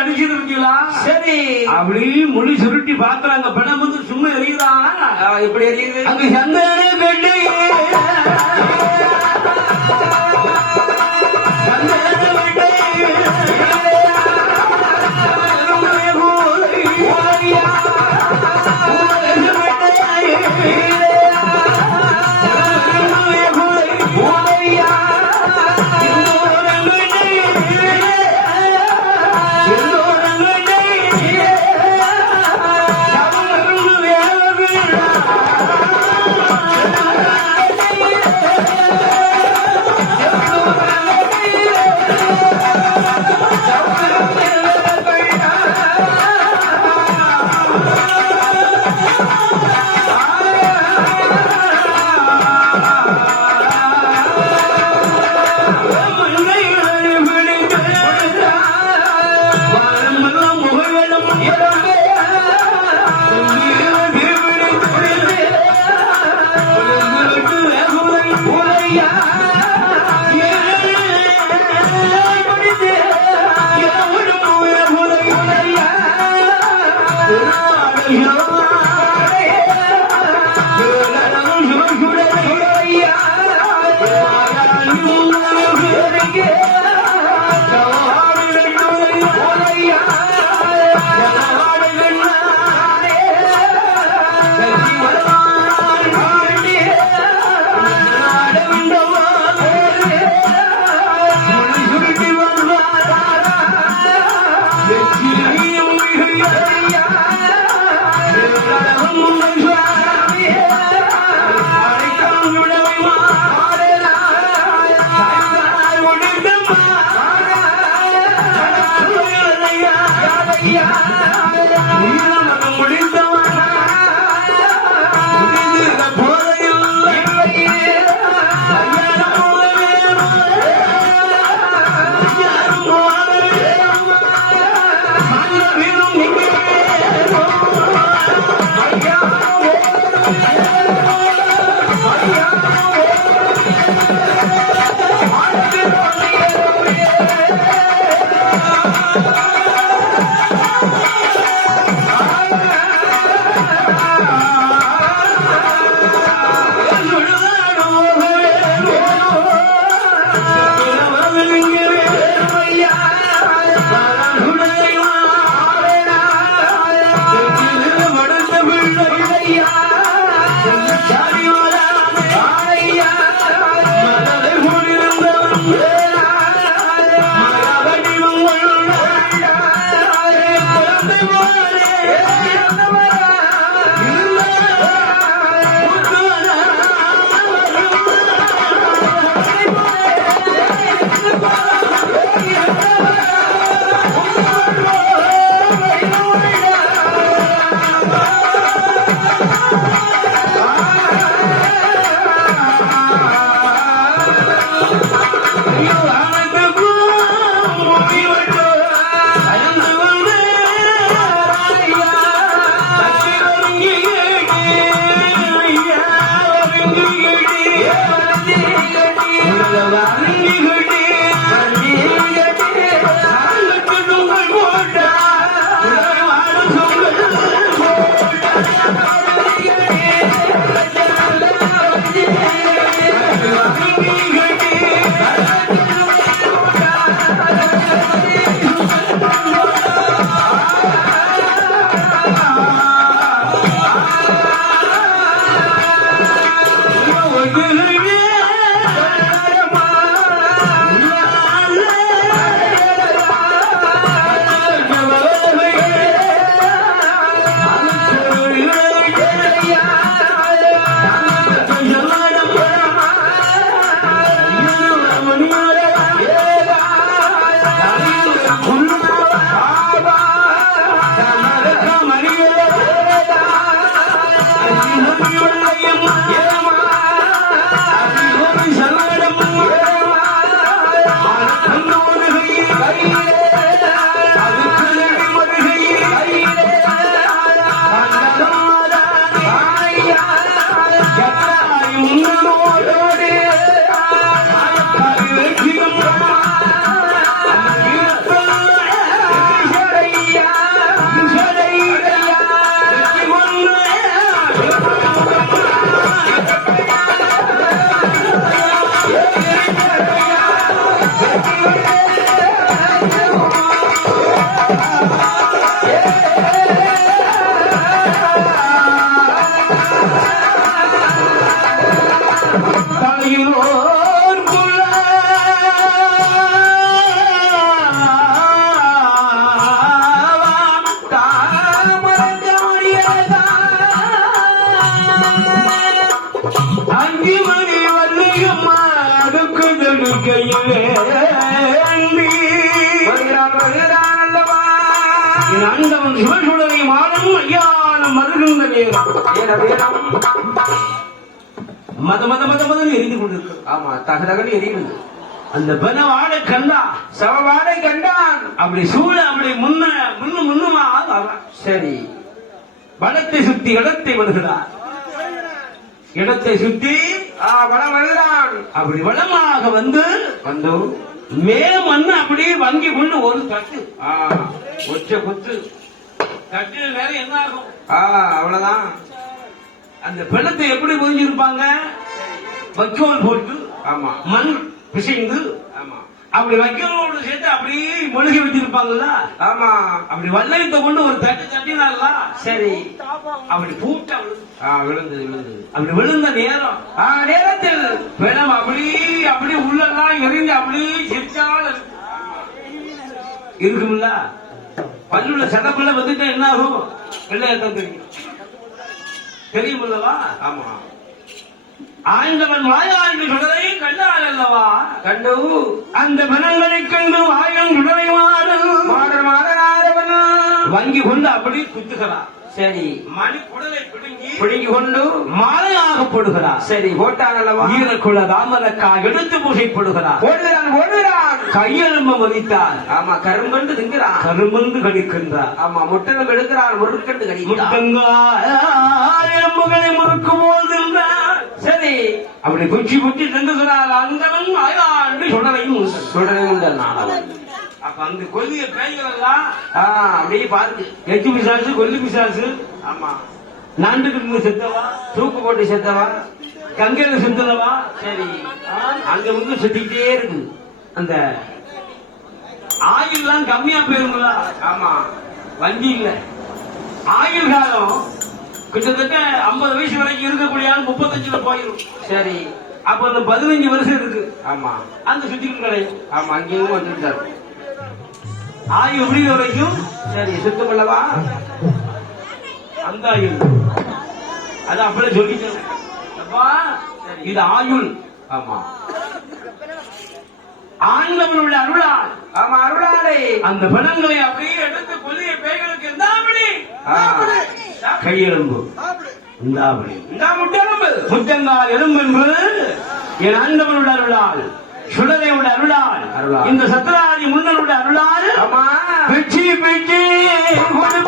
அடிச்சிருக்கீங்களா சரி. அப்படி முடி சுருட்டி அந்த பணம் வந்து சும்மா எரியுதா? ஆ, எப்படி எரியுது. அங்க சந்தன கட்டு Señor, ஆண்டவன் சிவசுடரை மாறும் ஐயானம் மருகின்ற நேரம் ஏன மத மத மத மதம் எரிந்து கொண்டிருக்கிறது ஆமா தகதகன்னு எரியுது. அந்த பனவாட கண்டா சவவாடை கண்டான். அப்படி சூழ அப்படி முன்ன முன்னு முன்னுமா. சரி. வடத்தை சுத்தி இடத்தை வருகிறார் இடத்தை சுத்தி வளம் வருகிறான் அப்படி வளமாக வந்து வந்து மே மண்ணு அப்படியே வங்கி கொண்டு ஒரு தட்டு. ஒற்ற குத்து. தட்டு நேரம் என்ன ஆகும் ஆ அவ்வளவுதான். அந்த பிணத்தை எப்படி புரிஞ்சிருப்பாங்க? வைக்கோல் போட்டு ஆமா. மண் பிசைந்து ஆமா. அப்படி வைக்கோலோடு சேர்த்து அப்படியே மொழிகி வச்சிருப்பாங்கல்ல? ஆமா. அப்படி வல்லயத்தை கொண்டு ஒரு தட்டு தட்டினால சரி. அப்படி பூட்டா விழுந்தது விழுந்தது. அப்படி விழுந்த நேரம். நேரத்தில். பிணம் அப்படியே அப்படியே உள்ளெல்லாம் எரிஞ்சு அப்படியே சிரிச்சாலும் இருக்கு. இருக்கும்ல? பல்லுள்ள சடப்புல வந்துட்டா என்ன ஆகும் வெள்ளையத்தான் தெரியும். தெரியுமில்லவா? ஆமா. ஆண்டவன் வாயா என்று சொல்றதை கண்டால் அல்லவா? கண்டு அந்த மனங்களை கண்டு வாயம் சுடரை மாடனாரவன் வங்கி கொண்டு அப்படி குத்துகிறார். சரி. மணி குடலை பிடுங்கி பிடுங்கி கொண்டு மாலையாக போடுகிறார். சரி போட்டான் அல்லவா? ஈரக்குள்ள எடுத்து பூசைப்படுகிறார். ஓடுகிறான் ஓடுகிறான் கையெலும்பு மதித்தார் ஆமா கரும்பண்டு திங்கிறான் கருமந்து கடிக்கின்றார். ஆமா முட்டனம் எடுக்கிறான் முறுக்கண்டு கடிக்கிறான். முட்டங்காயம்புகளை முறுக்கும் போது சரி அப்படி குச்சி குச்சி தந்துகிறார் அந்தவன் ஆண்டு சொல்றதையும் உண்டு. சுடரை அப்ப அந்த கொல்லிய பேய்கள் எல்லாம் ஆ அப்படியே பாருங்க. எச்சு பிசாசு கொல்லி பிசாசு ஆமா. நாண்டுக்கு இருந்து செத்தவா? தூக்கு போட்டு செத்தவா? கங்கையில செத்தனவா சரி. அங்க வந்து செத்துக்கிட்டே இருக்கு. அந்த ஆயுள்லாம் கம்மியா போயிருங்களா? ஆமா. வண்டி இல்ல. ஆயுள் காலம் கிட்டத்தட்ட ஐம்பது வயசு வரைக்கும் இருக்கக்கூடிய ஆள் முப்பத்தஞ்சுல போயிடும் சரி. அப்ப அந்த பதினஞ்சு வருஷம் இருக்கு. ஆமா. அந்த சுத்திக்கு கிடையாது ஆமா அங்கேயும் வந்துட்டார் ஆயுள் முடிகிற வரைக்கும் சரி சுத்தம் அல்லவா அந்த ஆயுள் அது அப்படியே சொல்லிட்டேன். அப்பா, இது ஆயுள். ஆமா. ஆண்டவனுடைய அருளால் ஆமா அருளாளே அந்த பணங்களை அப்படியே எடுத்து எந்தாபடி ஆ. கையெலும்பு. இந்தாபடி முத்தங்கால் எலும்பு. என்பது என் ஆண்டவனுடைய அருளால் சுடரையுடைய அருளால் அருளால். இந்த சத்ராதி முன்னனுடைய அருளால் ஆமா. பிச்சி பிச்சி கொடு